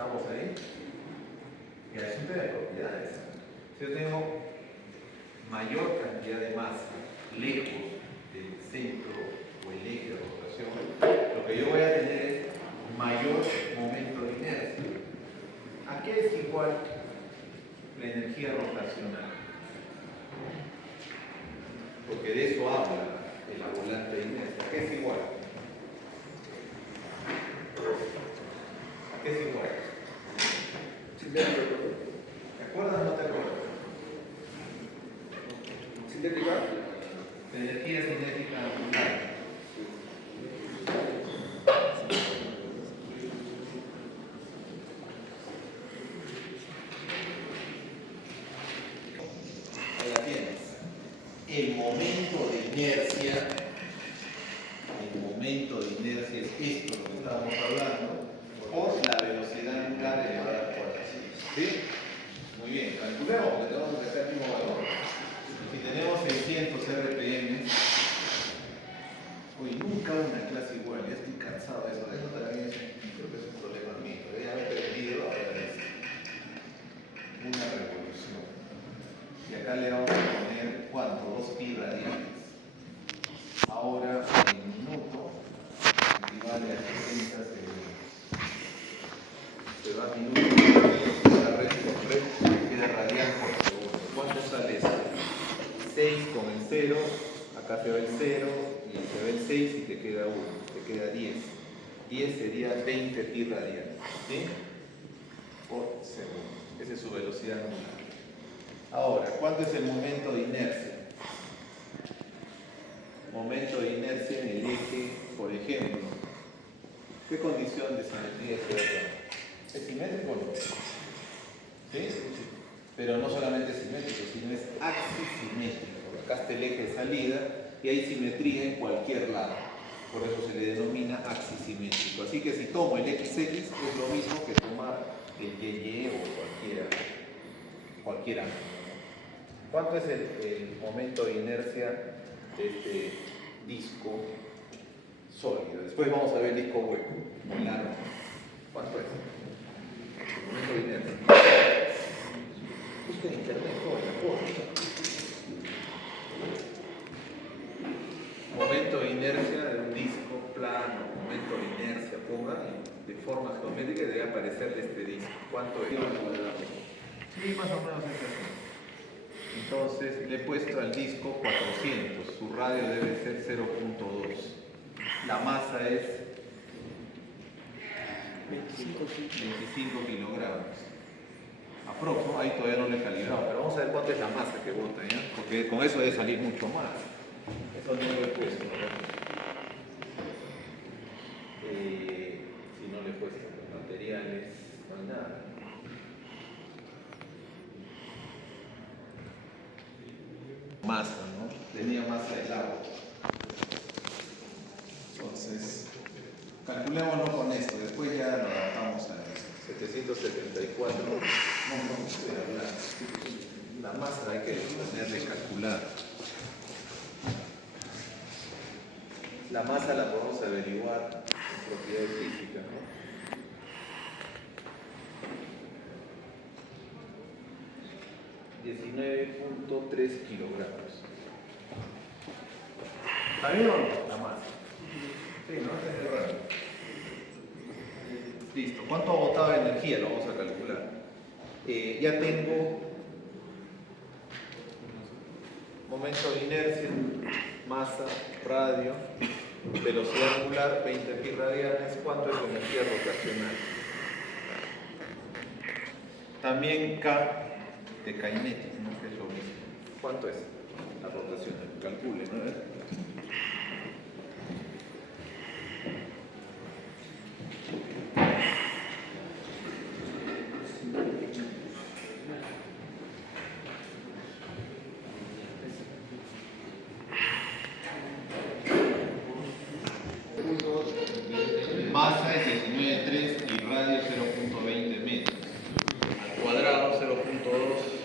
¿Estamos ahí? Y el asunto de propiedades. Si yo tengo mayor cantidad de masa lejos del centro o el eje de rotación, lo que yo voy a tener es mayor momento de inercia. ¿A qué es igual la energía rotacional? Porque de eso habla el volante de inercia. ¿A qué es igual? ¿A qué es igual? ¿Te acuerdas o no te acuerdas? ¿Cinética? La energía cinética angular. Ahí la tienes. El momento de inercia, es esto lo que estábamos hablando, por la velocidad angular elevada a 4. ¿Sí? Muy bien, calculemos porque tenemos que sacar el mismo valor. Si tenemos 600 RPM, hoy nunca hago una clase igual, ya estoy cansado de eso. Eso también creo que es un problema mío. Ya me he perdido ahora es una revolución. Y acá le vamos a poner, ¿cuánto? 2 pi radianes. Ahora, en minuto, equivale a 60 segundos. Se va a minuto, la red queda radian por segundo. ¿Cuánto sale esto? 6 con el 0, acá se va el 0, y se va el 6 y te queda 1, te queda 10. 10 sería 20 pi radianes, ¿sí? Por segundo. Esa es su velocidad angular. Ahora, ¿cuánto es el momento de inercia? Momento de inercia en el eje, por ejemplo. ¿Qué condición de simetría se da? ¿Es simétrico o no? ¿Sí? Pero no solamente es simétrico, sino es axisimétrico. Acá está el eje de salida y hay simetría en cualquier lado. Por eso se le denomina axisimétrico. Así que si tomo el XX es lo mismo que tomar el YY o cualquier ángulo. ¿Cuánto es el momento de inercia de este disco sólido? Después vamos a ver el disco hueco, largo. ¿Cuánto es? El momento de inercia. Busca en internet toda la cosa. Momento de inercia de un disco plano, momento de inercia, ponga de forma geométrica y debe aparecer de este disco. ¿Cuánto es? Sí, más o menos es así. Entonces le he puesto al disco 400, su radio debe ser 0.2. La masa es 25 kilogramos. Aproxo, ahí todavía no lo he calibrado, pero vamos a ver cuánto es la masa que bota, ¿ya? Porque con eso debe salir mucho más. Eso no lo he puesto, ¿no? Si no le he puesto los materiales, no hay nada. Masa, ¿no? Tenía masa del agua. Entonces, calculémoslo con esto, después ya lo adaptamos a eso. 774. No estoy hablando. La masa hay que ponerle calcular. La masa la podemos averiguar en propiedades físicas, ¿no? $19.3 kilogramos. ¿Está bien o no? La masa. Sí, ¿no? Es raro. Listo. ¿Cuánto ha botado de energía? Lo vamos a calcular. Ya tengo momento de inercia, masa, radio, velocidad angular, 20 pi radianes. ¿Cuánto es energía rotacional? También K de kinética, ¿no? Que es lo mismo. ¿Cuánto es la rotación? Calcule, ¿no? Masa es 19.3 y radio 0.20 metros. Al cuadrado 0.2,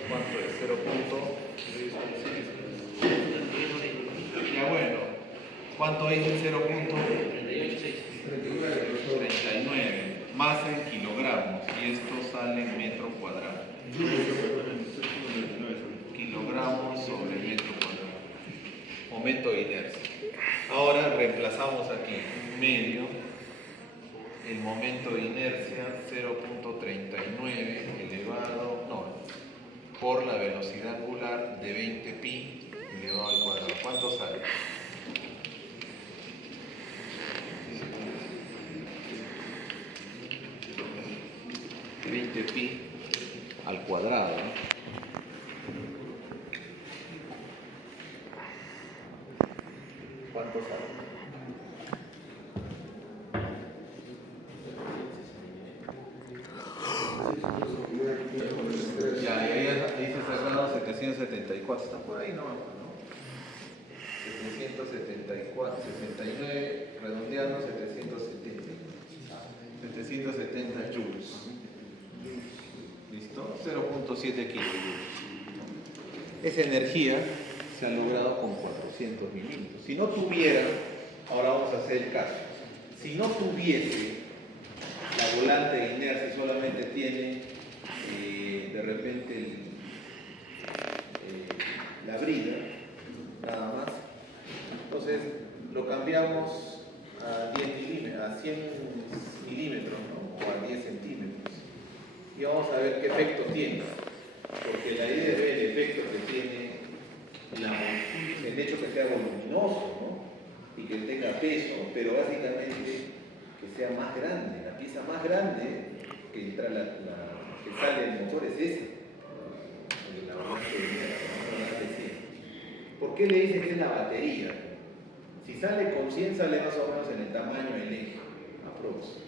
¿cuánto es? 0. Ya bueno, ¿cuánto es el 0.39? Masa en kilogramos y en metro cuadrado. Kilogramos sobre metro cuadrado. Momento de inercia. Ahora reemplazamos aquí medio el momento de inercia 0.39 elevado, no, por la velocidad angular de 20 pi elevado al cuadrado. ¿Cuánto sale? Pi al cuadrado. ¿Cuánto sale? Ya, ahí dice cerrado 774. Está por ahí nomás, ¿no? 774, 69, redondeando 770. 770 joules. ¿Listo? 0.7 kilojoules. Esa energía se ha logrado con 400 milímetros. Si no tuviera, ahora vamos a hacer el caso, si no tuviese la volante de inercia y solamente tiene de repente la brida, nada más, entonces lo cambiamos a 10 milímetros, a 100 milímetros, ¿no? O a 10 centímetros. Y vamos a ver qué efecto tiene. Porque la idea es ver el efecto que tiene el hecho que sea voluminoso, ¿no? Y que tenga peso, pero básicamente que sea más grande. La pieza más grande que sale del motor es esa. La volante de inercia. ¿Por qué le dicen que es la batería? Si sale con 100, sale más o menos en el tamaño del eje, aprox.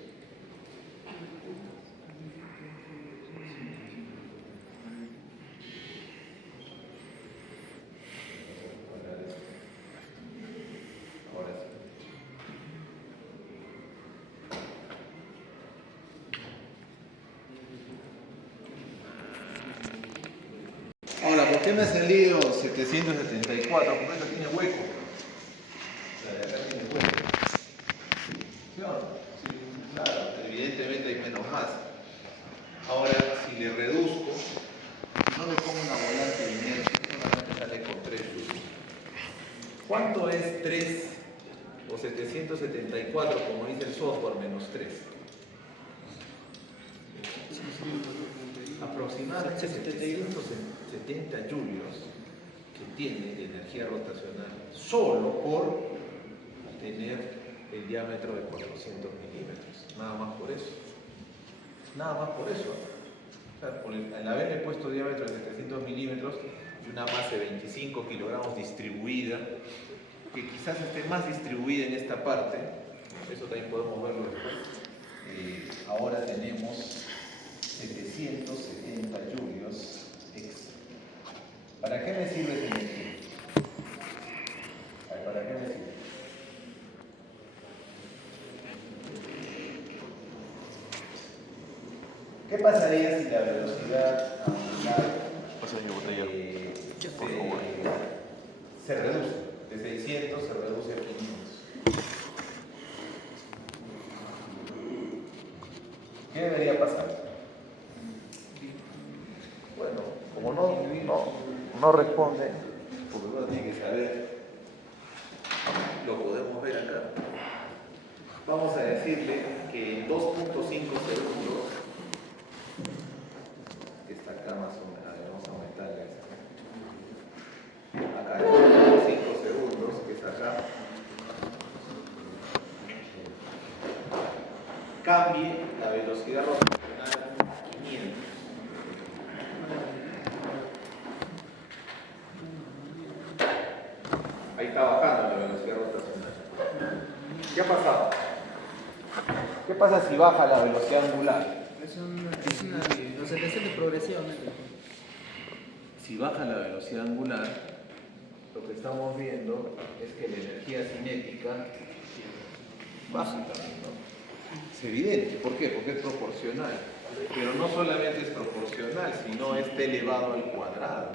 Ahora, ¿por qué me ha salido 774? Porque esto tiene hueco. La de acá tiene hueco. ¿Sí o no? Sí, claro, evidentemente hay menos masa. Ahora, si le reduzco, no le pongo una volante de inercia, solamente sale con 3 joules. ¿Cuánto es 3 o 774, como dice el software, menos 3? Aproximadamente 770 joules que tiene de energía rotacional solo por tener el diámetro de 400 milímetros. Nada más por eso. Nada más por eso. O sea, al haberle puesto diámetro de 700 milímetros y una masa de 25 kilogramos distribuida, que quizás esté más distribuida en esta parte, eso también podemos verlo después. Ahora tenemos 770 joules extra. ¿Para qué me sirve esa energía? ¿Para qué me sirve? ¿Qué pasaría si la velocidad angular se reduce? De 600 se reduce a 500. ¿Qué debería pasar? Bueno, como no responde, porque uno tiene que saber, lo podemos ver acá. Vamos a decirle que en 2.5 segundos, que está acá más o menos, vamos a aumentarle acá, en 2.5 segundos, que es acá, cambie la velocidad rotacional a 500. Ahí está bajando la velocidad rotacional. ¿Qué ha pasado? ¿Qué pasa si baja la velocidad angular? Es una oscilación progresivamente. Si baja la velocidad angular, lo que estamos viendo es que la energía cinética baja también, ¿no? Es evidente. ¿Por qué? Porque es proporcional. Pero no solamente es proporcional, sino es t elevado al cuadrado.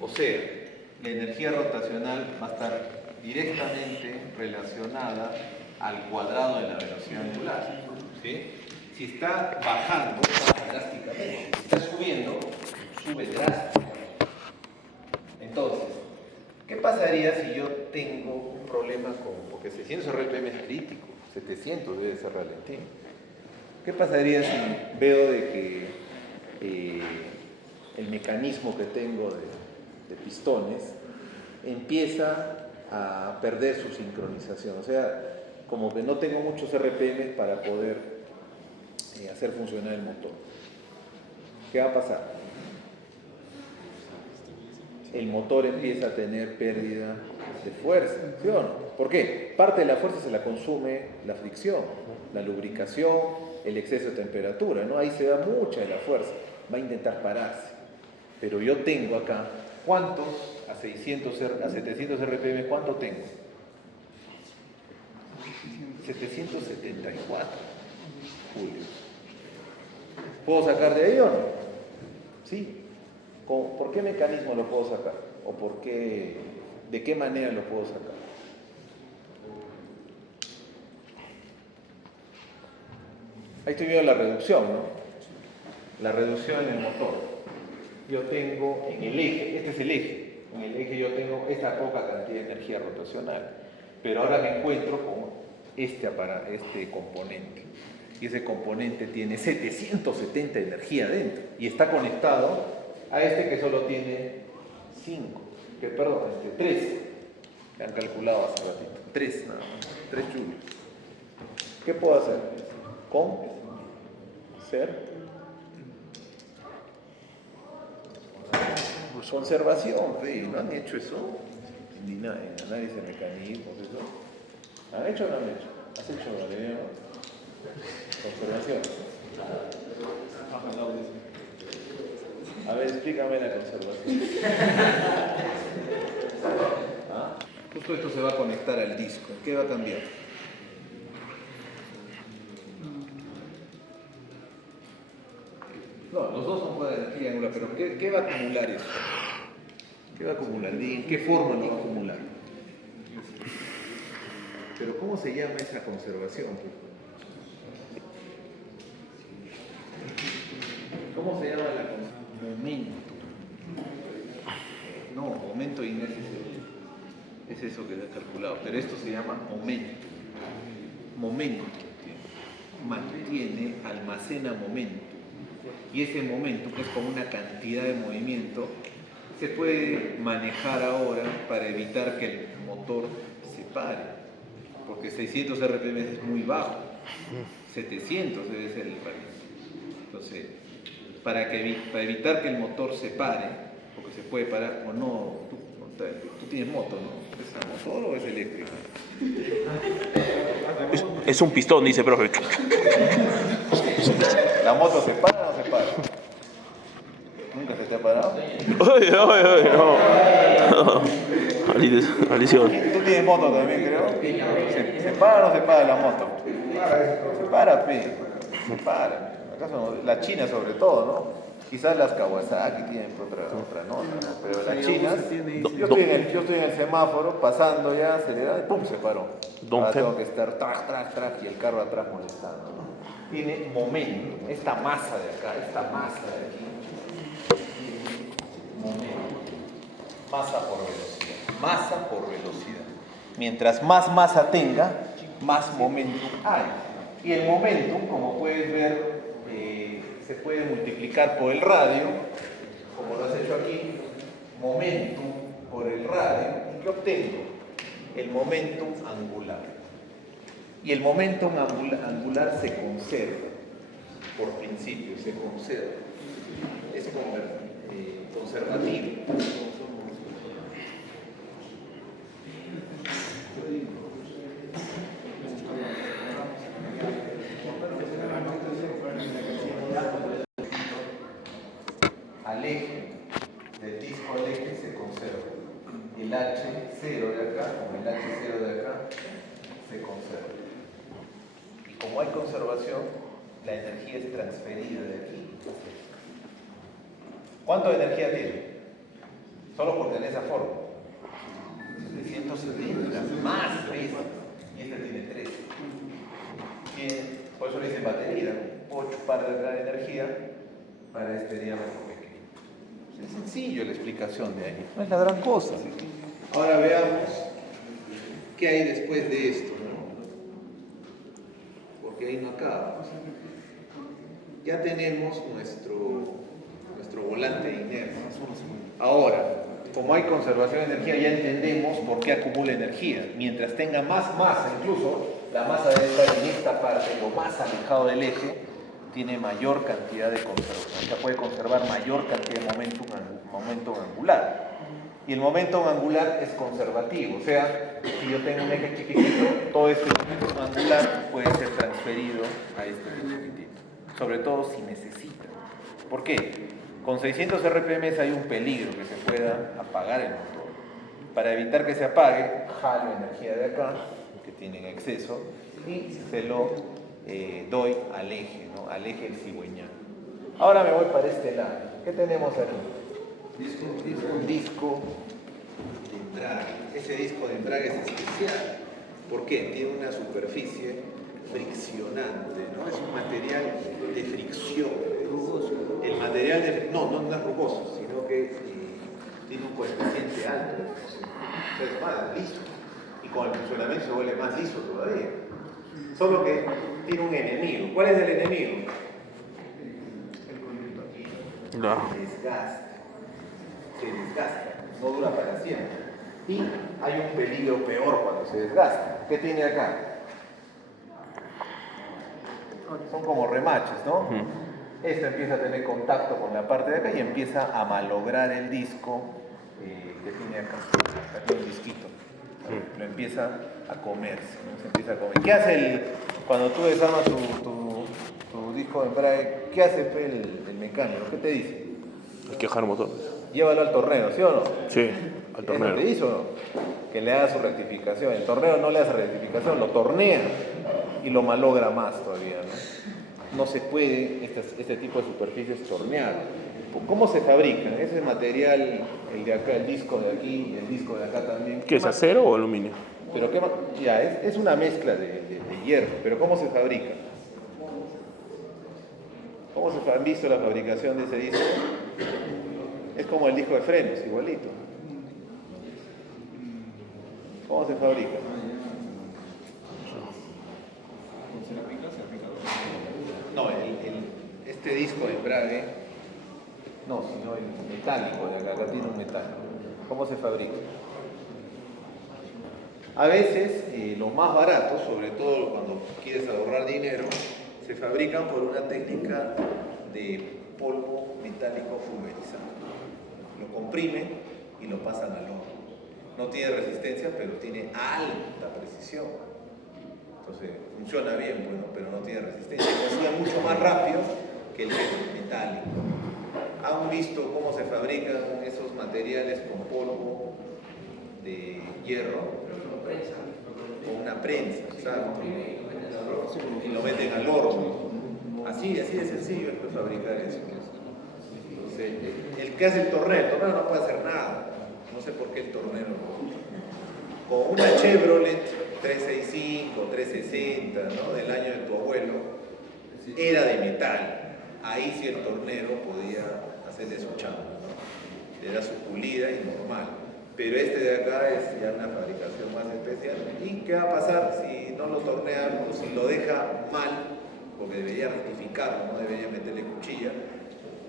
O sea, la energía rotacional va a estar directamente relacionada al cuadrado de la velocidad angular. ¿Sí? Si está bajando, baja drásticamente. Si está subiendo, sube drásticamente. Entonces, ¿qué pasaría si yo tengo un problema con, porque 600 RPM es crítico, 700 debe ser ralentí? ¿Qué pasaría si veo de que el mecanismo que tengo de pistones empieza a perder su sincronización? O sea, como que no tengo muchos RPM para poder hacer funcionar el motor. ¿Qué va a pasar? El motor empieza a tener pérdida de fuerza, ¿sí o no? ¿Por qué? Parte de la fuerza se la consume la fricción, la lubricación, el exceso de temperatura, ¿no? Ahí se da mucha de la fuerza, va a intentar pararse. Pero yo tengo acá, ¿cuántos a 700 RPM, cuánto tengo? 774, Julio. ¿Puedo sacar de ahí o no? Sí. ¿Por qué mecanismo lo puedo sacar? ¿O de qué manera lo puedo sacar? Ahí estoy viendo la reducción, ¿no? La reducción en el motor. Yo tengo en el eje, este es el eje, en el eje yo tengo esta poca cantidad de energía rotacional, pero ahora me encuentro con este componente, y ese componente tiene 770 de energía dentro, y está conectado a este que solo tiene 3, que han calculado hace ratito, 3 nada más, 3 julios. ¿Qué puedo hacer? Conservación, ¿sí? ¿No han hecho eso? Ni nada, en análisis de mecanismos, eso. ¿Han hecho o no han hecho? ¿Has hecho, Valeria? Conservación. A ver, explícame la conservación. ¿Ah? Justo esto se va a conectar al disco. ¿Qué va a cambiar? No, los dos son de energía angular, pero ¿qué va a acumular eso? ¿Qué va a acumular? ¿En qué forma lo va a acumular? Pero ¿cómo se llama esa conservación? ¿Cómo se llama la conservación? Momento. No, momento de inercia es eso que se ha calculado, pero esto se llama momento. Momento mantiene, almacena momento. Y ese momento, que es como una cantidad de movimiento, se puede manejar ahora para evitar que el motor se pare, porque 600 RPM es muy bajo, 700 debe ser el rango. Entonces, para evitar que el motor se pare, porque se puede parar o no, tú tienes moto, ¿no? ¿Es a motor o es eléctrico? Es un pistón, dice profe. ¿La moto se para o no se para? ¿Nunca se te ha parado? No. Maldición. Tú tienes moto también, creo. ¿Se para o no se para la moto? Se para, pi. Se para. ¿Acaso no? La China sobre todo, ¿no? Quizás las Kawasaki tienen otra nota, ¿no? Pero las chinas, yo estoy en el semáforo, pasando ya, acelerado, y ¡pum! Se paró. Ahora tengo que estar tras, y el carro atrás molestando, ¿no? Tiene momento, esta masa de acá, esta masa de aquí, momento, masa por velocidad. Mientras más masa tenga, más momentum hay. Y el momentum, como puedes ver, se puede multiplicar por el radio, como lo has hecho aquí, momentum por el radio, ¿y qué obtengo? El momentum angular. Y el momentum angular se conserva, por principio, se conserva. Es conservativo. Al eje, del disco al eje se conserva. El H0 de acá, con el H0 de acá, se conserva. Y como hay conservación, la energía es transferida de aquí. ¿Cuánto de energía tiene? Solo por tener esa forma. 770, más veces. Y esta tiene 3. Por eso le dicen batería. puedo chupar de energía para este diámetro pequeño. Es sencillo la explicación de ahí, no es la gran cosa. Ahora veamos qué hay después de esto, ¿no? Porque ahí no acaba. Ya tenemos nuestro volante inerte. Ahora, como hay conservación de energía, ya entendemos por qué acumula energía. Mientras tenga más masa, incluso la masa debe estar en esta parte, lo más alejado del eje, tiene mayor cantidad de conservación, o sea, puede conservar mayor cantidad de momento angular. Y el momento angular es conservativo, o sea, si yo tengo un eje chiquitito, todo este momento angular puede ser transferido a este chiquitito, sobre todo si necesita. ¿Por qué? Con 600 RPM hay un peligro que se pueda apagar el motor. Para evitar que se apague, jalo energía de acá, que tiene en exceso, y se lo doy al eje, ¿no? Al eje del cigüeñal. Ahora me voy para este lado. ¿Qué tenemos aquí? Un disco de embrague. Ese disco de embrague es especial. ¿Por qué? Tiene una superficie friccionante, ¿no? Es un material de fricción. Rugoso. El material de... No es rugoso, sino que tiene un coeficiente alto. Es más liso. Y con el funcionamiento se vuelve más liso todavía. Solo que tiene un enemigo. ¿Cuál es el enemigo? No. Se desgasta, no dura para siempre. Y hay un peligro peor cuando se desgasta. ¿Qué tiene acá? Son como remaches, ¿no? Esto empieza a tener contacto con la parte de acá y empieza a malograr el disco que tiene acá. Acá tiene un disquito. Lo empieza a comerse, ¿no? Se empieza a comer. ¿Qué hace cuando tú desarmas tu disco de embrague? ¿Qué hace el mecánico? ¿Qué te dice? Hay que dejar el motor. Llévalo al torneo, ¿sí o no? Sí, al torneo. ¿Eso te hizo o no? Que le haga su rectificación. El torneo no le hace rectificación, lo tornea y lo malogra más todavía, ¿no? No se puede este tipo de superficies tornear. ¿Cómo se fabrican? Ese material, el de acá, el disco de aquí y el disco de acá también. ¿Qué es, acero o aluminio? Pero ya, es una mezcla de hierro, pero ¿cómo se fabrica? ¿Cómo se han visto la fabricación de ese disco? Es como el disco de frenos, igualito. ¿Cómo se fabrica? No, este disco de embrague, no, sino el metálico de acá tiene un metal. ¿Cómo se fabrica? A veces, los más baratos, sobre todo cuando quieres ahorrar dinero, se fabrican por una técnica de polvo metálico pulverizado. Lo comprimen y lo pasan al horno. No tiene resistencia, pero tiene alta precisión. Entonces, funciona bien, bueno, pero no tiene resistencia. Consume mucho más rápido que el metálico. ¿Han visto cómo se fabrican esos materiales con polvo de hierro? Con una prensa, ¿sabes? Y lo meten al horno. Así de sencillo es fabricar eso. Entonces, el que hace el torneo no puede hacer nada. No sé por qué el tornero con una Chevrolet 365, 360, ¿no? Del año de tu abuelo, era de metal. Ahí sí el tornero podía hacerle su chamba, ¿no? Era su pulida y normal. Pero este de acá es ya una fabricación más especial. ¿Y qué va a pasar si no lo tornean o si lo deja mal? Porque debería rectificarlo, no debería meterle cuchilla.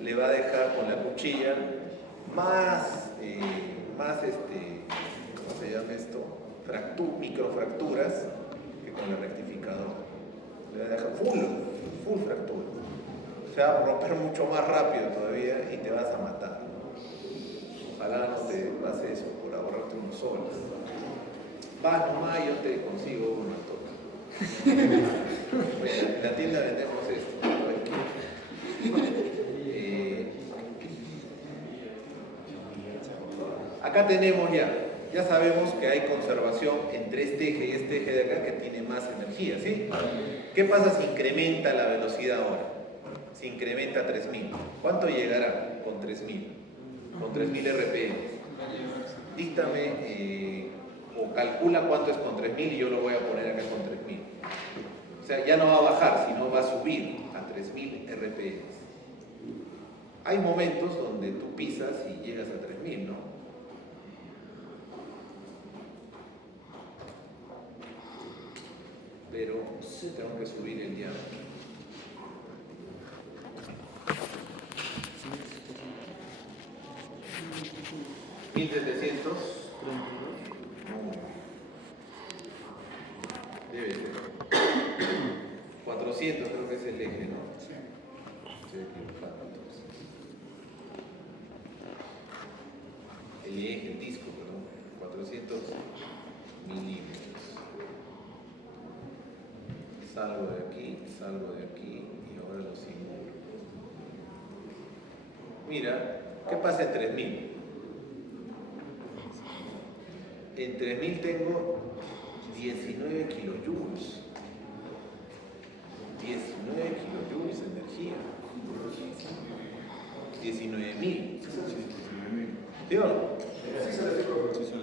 Le va a dejar con la cuchilla más ¿cómo se llama esto? Microfracturas que con el rectificador. Le va a dejar full fractura. O sea, va a romper mucho más rápido todavía y te vas a matar. Ojalá no te pase eso por ahorrarte unos soles. Vas nomás y yo te consigo una toca. En la tienda vendemos esto. Acá tenemos ya sabemos que hay conservación entre este eje y este eje de acá que tiene más energía, ¿sí? ¿Qué pasa si incrementa la velocidad ahora? Si incrementa a 3000. ¿Cuánto llegará con 3000? Con 3000 RPM. Díctame o calcula cuánto es con 3000 y yo lo voy a poner acá con 3000. O sea, ya no va a bajar, sino va a subir a 3000 RPM. Hay momentos donde tú pisas y llegas a 3000, ¿no? Pero tengo que subir el diámetro. ¿1700? Debe ser. 400 creo que es el eje, ¿no? Estoy equivocado entonces. El eje, el disco, perdón. 400 milímetros. Salgo de aquí y ahora lo simulo. Mira, ¿qué pasa en 3000? En 3000 tengo 19 kilojoules. 19 kilojoules de energía. 19.000. ¿Sí o no?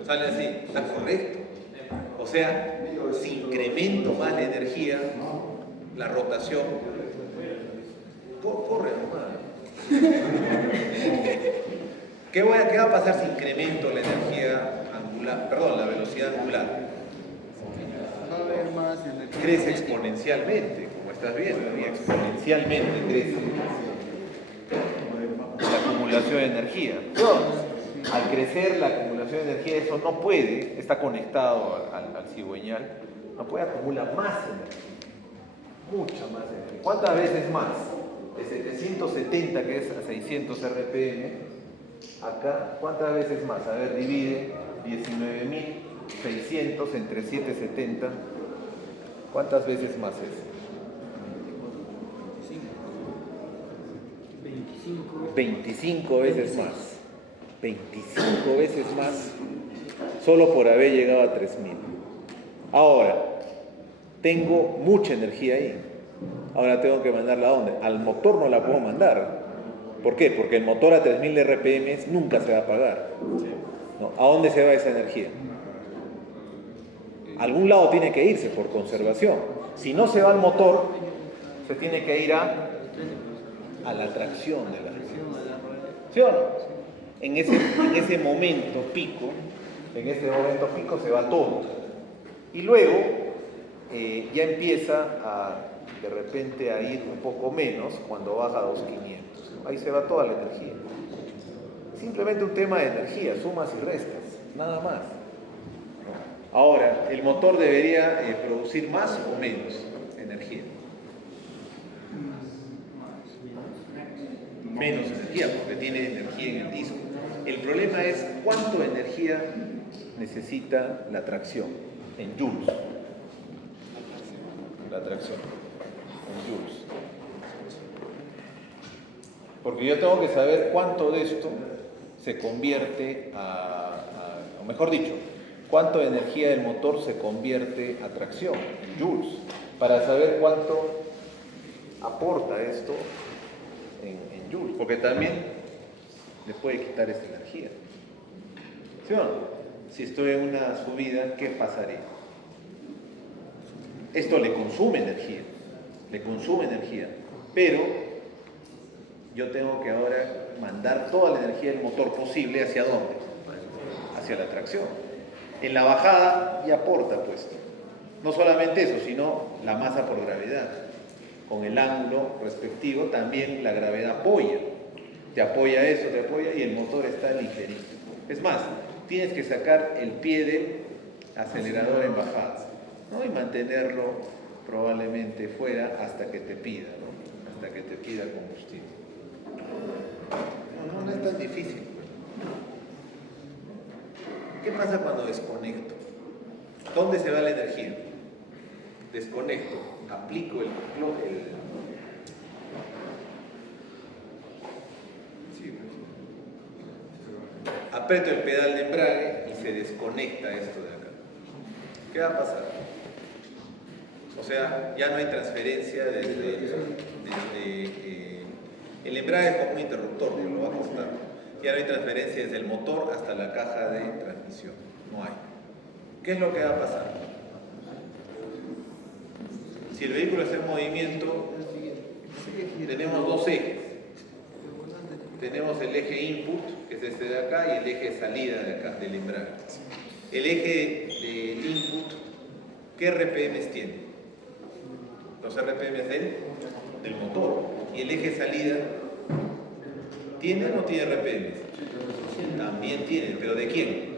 Sale así, está correcto. O sea, si incremento más la energía, la rotación, corre nomás. ¿Qué va a pasar si incremento la energía angular, perdón, la velocidad angular? Va a haber más energía. Crece exponencialmente, como estás viendo, y exponencialmente crece la acumulación de energía. Al crecer la acumulación de energía, eso no puede, está conectado al cigüeñal, no puede acumular más energía, mucha más energía. ¿Cuántas veces más? De 770, que es a 600 RPM, acá, ¿cuántas veces más? A ver, divide 19.600 entre 770, ¿cuántas veces más es? 25 veces más. 25 veces más solo por haber llegado a 3000. Ahora, tengo mucha energía ahí. Ahora tengo que mandarla a dónde? Al motor no la puedo mandar. ¿Por qué? Porque el motor a 3000 RPM nunca se va a apagar. ¿No? ¿A dónde se va esa energía? A algún lado tiene que irse por conservación. Si no se va al motor, se tiene que ir a la tracción de la rueda. ¿Sí o no? En ese momento pico se va todo. Y luego ya empieza de repente a ir un poco menos cuando baja a 2500. Ahí se va toda la energía. Simplemente un tema de energía, sumas y restas, nada más. Ahora, el motor debería producir más o menos energía. Menos energía, porque tiene energía en el disco. El problema es cuánto energía necesita la tracción en joules. La tracción en joules. Porque yo tengo que saber cuánto de esto se convierte o mejor dicho, cuánto de energía del motor se convierte a tracción en joules, para saber cuánto aporta esto en joules, porque también le puede quitar esta energía. ¿Sí o no? Si estoy en una subida, ¿qué pasaría? Esto le consume energía, pero yo tengo que ahora mandar toda la energía del motor posible ¿hacia dónde? Hacia la tracción. En la bajada ya aporta, pues, no solamente eso, sino la masa por gravedad. Con el ángulo respectivo también la gravedad apoya. Te apoya eso, te apoya y el motor está ligerito. Es más, tienes que sacar el pie del acelerador en bajada, ¿no? Y mantenerlo probablemente fuera hasta que te pida, ¿no? Hasta que te pida combustible. No es tan difícil. ¿Qué pasa cuando desconecto? ¿Dónde se va la energía? Desconecto, aplico aprieto el pedal de embrague y se desconecta esto de acá. ¿Qué va a pasar? O sea, ya no hay transferencia desde el embrague es como un interruptor, que lo va a cortar. Ya no hay transferencia desde el motor hasta la caja de transmisión. No hay. ¿Qué es lo que va a pasar? Si el vehículo está en movimiento, tenemos dos ejes. Tenemos el eje input, que es este de acá, y el eje de salida de acá, del embrague. El eje del input, ¿qué RPMs tiene? Los RPMs del motor. Y el eje de salida, ¿tiene o no tiene RPMs? También tiene, pero ¿de quién?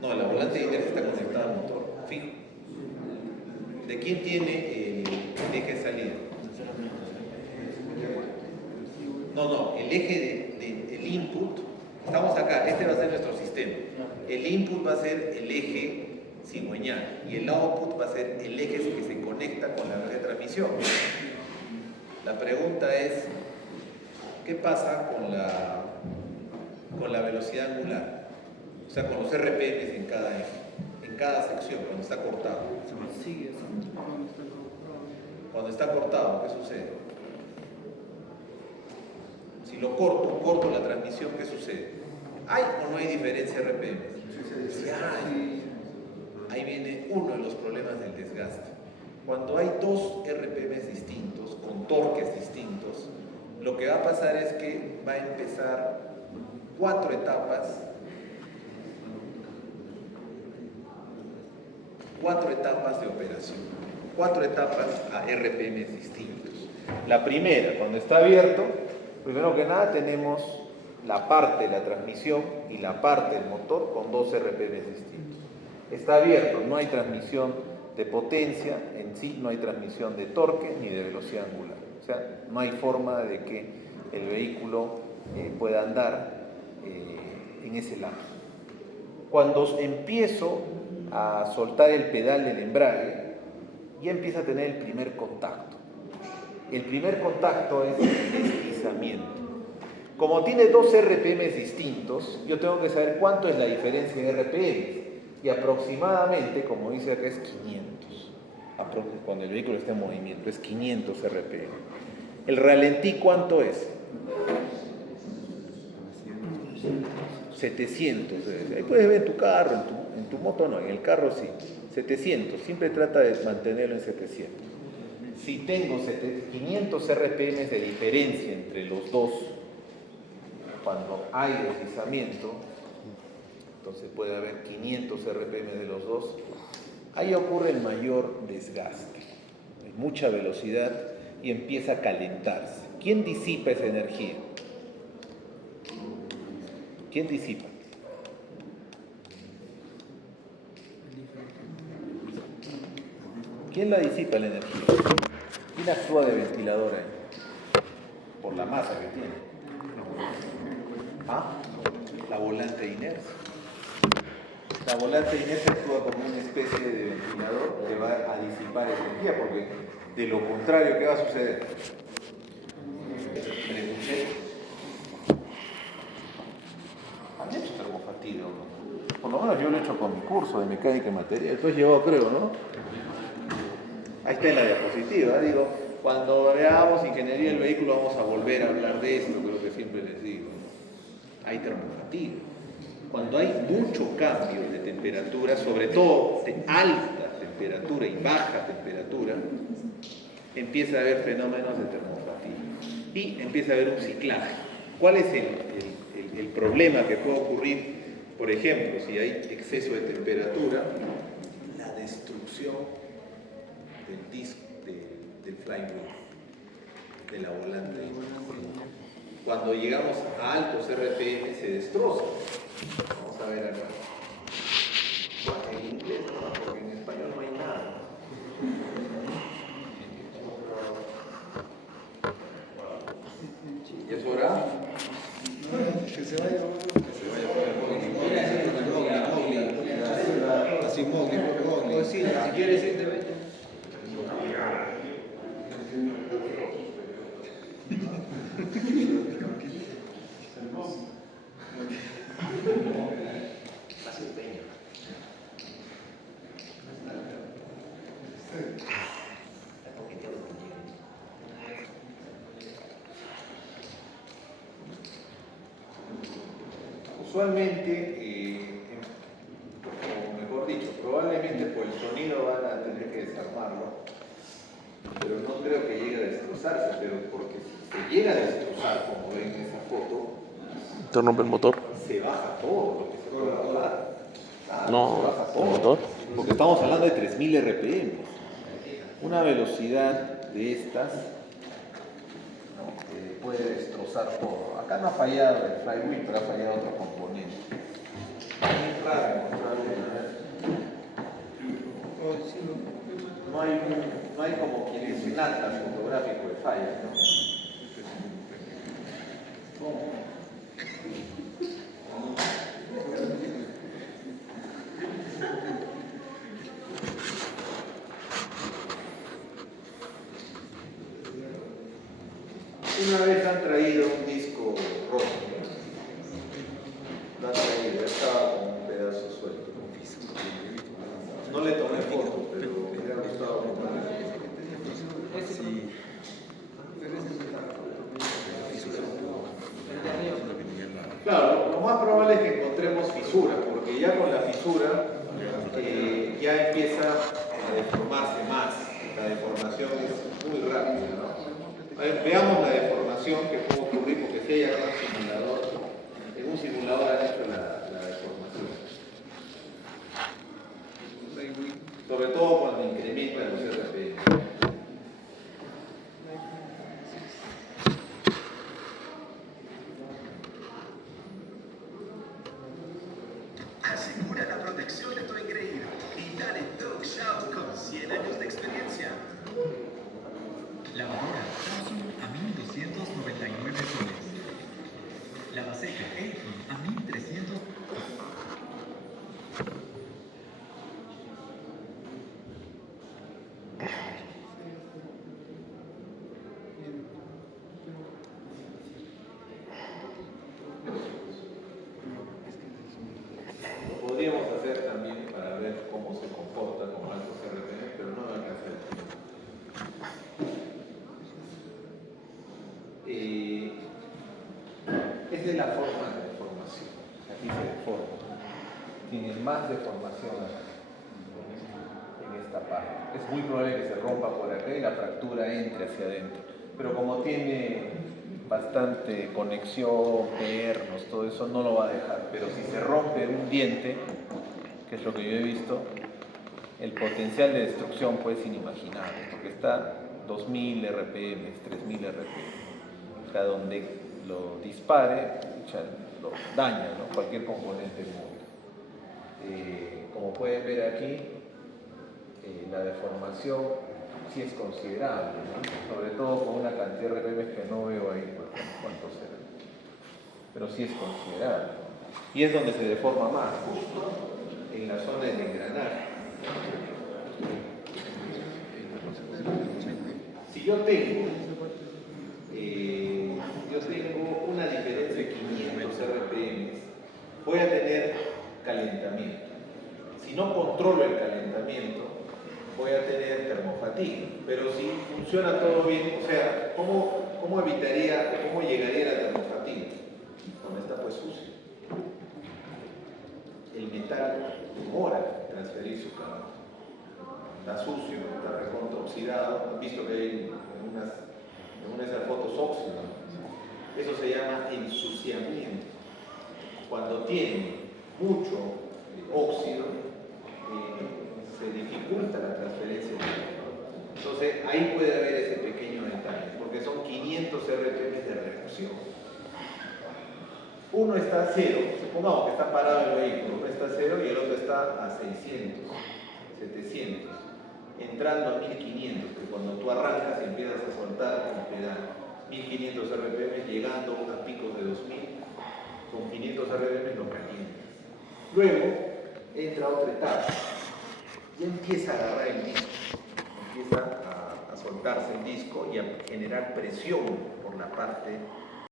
No, la volante de inercia está conectada al motor, fijo. ¿De quién tiene el eje de salida? No, el eje del input, estamos acá, este va a ser nuestro sistema. El input va a ser el eje cigüeñal y el output va a ser el eje que se conecta con la red de transmisión. La pregunta es, ¿qué pasa con la velocidad angular? O sea, con los RPMs en cada eje, en cada sección, cuando está cortado. Cuando está cortado, ¿qué sucede? Si lo corto la transmisión, ¿qué sucede? ¿Hay o no hay diferencia de RPM? Sí hay. Ahí viene uno de los problemas del desgaste. Cuando hay dos RPMs distintos, con torques distintos, lo que va a pasar es que va a empezar 4 etapas de operación. 4 etapas a RPMs distintos. La primera, cuando está abierto, primero que nada tenemos la parte de la transmisión y la parte del motor con 2 RPMs distintos. Está abierto, no hay transmisión de potencia en sí, no hay transmisión de torque ni de velocidad angular. O sea, no hay forma de que el vehículo pueda andar en ese lado. Cuando empiezo a soltar el pedal del embrague, ya empieza a tener el primer contacto. El primer contacto es el deslizamiento. Como tiene 2 RPMs distintos, yo tengo que saber cuánto es la diferencia de RPMs. Y aproximadamente, como dice acá, es 500. Cuando el vehículo está en movimiento, es 500 RPM. ¿El ralentí cuánto es? 700. Ahí puedes ver en tu carro, en tu moto no, en el carro sí. 700. Siempre trata de mantenerlo en 700. Si tengo 500 RPM de diferencia entre los dos, cuando hay deslizamiento, entonces puede haber 500 RPM de los dos, ahí ocurre el mayor desgaste, hay mucha velocidad y empieza a calentarse. ¿Quién disipa esa energía? ¿Quién disipa? ¿Quién la disipa la energía? ¿Quién actúa de ventilador ahí? Por la masa que tiene. ¿Ah? La volante de inercia. La volante de inercia actúa como una especie de ventilador que va a disipar energía, porque de lo contrario, ¿qué va a suceder? Pregunté. ¿Han hecho termofatiga o no? Por lo menos yo lo he hecho con mi curso de mecánica y material. Tú has llevado, creo, ¿no? Ahí está en la diapositiva. Digo, cuando veamos ingeniería del vehículo vamos a volver a hablar de esto, creo que siempre les digo. Hay termofatiga. Cuando hay mucho cambio de temperatura, sobre todo de alta temperatura y baja temperatura, empieza a haber fenómenos de termofatiga y empieza a haber un ciclaje. ¿Cuál es el problema que puede ocurrir? Por ejemplo, si hay exceso de temperatura, la destrucción del disco, del flywheel, de la volante. Cuando llegamos a altos RPM se destroza. Vamos a ver acá. En inglés, ¿no? Porque en español no hay nada. ¿Y es hora? Que se vaya. Así Mowgli. Si quieres irte, vete. Usualmente, o mejor dicho, probablemente por el sonido van a tener que desarmarlo, pero no creo que llegue a destrozar. destrozarse, pero porque si se llega a destrozar, como ven en esa foto, ¿Te rompe el motor? se baja todo lo que se puede bajar. No, se baja todo. ¿el motor? Porque estamos hablando de 3000 RPM. Una velocidad de estas, ¿no? Puede destrozar todo. Acá no ha fallado el flywheel, pero ha fallado otro componente. Es raro encontrar no hay como quien es un atlas fotográfico de fallas, ¿no? Una vez han traído un disco roto, lo han traído, ya estaba con un pedazo suelto. No le tomé foto, pero me hubiera gustado comprarle. Claro, lo más probable es que encontremos fisura, porque ya con la fisura ya empieza a deformarse más. La deformación es muy rápida, ¿no? A ver, veamos la deformación que puede ocurrir, porque si hay acá un simulador, en un simulador han hecho la deformación. Sobre todo cuando incrementa los RPM. Asegura la protección de tu engreído y dale Dog Shout con 100 años de experiencia. Lavadora Samsung a 1.299 soles. Lavaseca Airflow a 1.300. Lo podríamos hacer también para ver cómo se comporta con altos RPM, pero no lo alcancé. Esa es la forma de deformación. Aquí se deforma. Tiene más deformación en esta parte. Es muy probable que se rompa por acá y la fractura entre hacia adentro. Pero como tiene bastante conexión, pernos, todo eso, no lo va a dejar. Pero si se rompe un diente, que es lo que yo he visto, el potencial de destrucción pues es inimaginable, porque está 2000 RPM, 3000 RPM. O sea, donde lo dispare, lo daña, ¿no? Cualquier componente móvil. Como pueden ver aquí, la deformación sí es considerable, ¿no? Sobre todo con una cantidad de RPM que no veo ahí, por cuántos serán, pero sí es considerable. Y es donde se deforma más, justo en la zona del engranaje. Si yo tengo una diferencia de 500 RPM, voy a tener calentamiento. Si no controlo el calentamiento, voy a tener termofatiga. Pero si funciona todo bien, o sea, ¿cómo evitaría, cómo llegaría a la termofatiga? Cuando está pues sucio. El metal demora en transferir su calor. Está sucio, está recontra oxidado. Han visto que hay en una de esas fotos óxido. Eso se llama ensuciamiento. Cuando tiene mucho óxido, se dificulta la transferencia de calor. Entonces ahí puede haber ese pequeño detalle, porque son 500 RPM de reducción. Uno está a 0, supongamos que está parado el vehículo, uno está a 0 y el otro está a 600, 700, entrando a 1500, que cuando tú arrancas y empiezas a soltar el pedal, 1500 RPM llegando a picos de 2000, con 500 RPM lo calientas. Luego entra otra etapa, ya empieza a agarrar el disco, empieza a soltarse el disco y a generar presión por la parte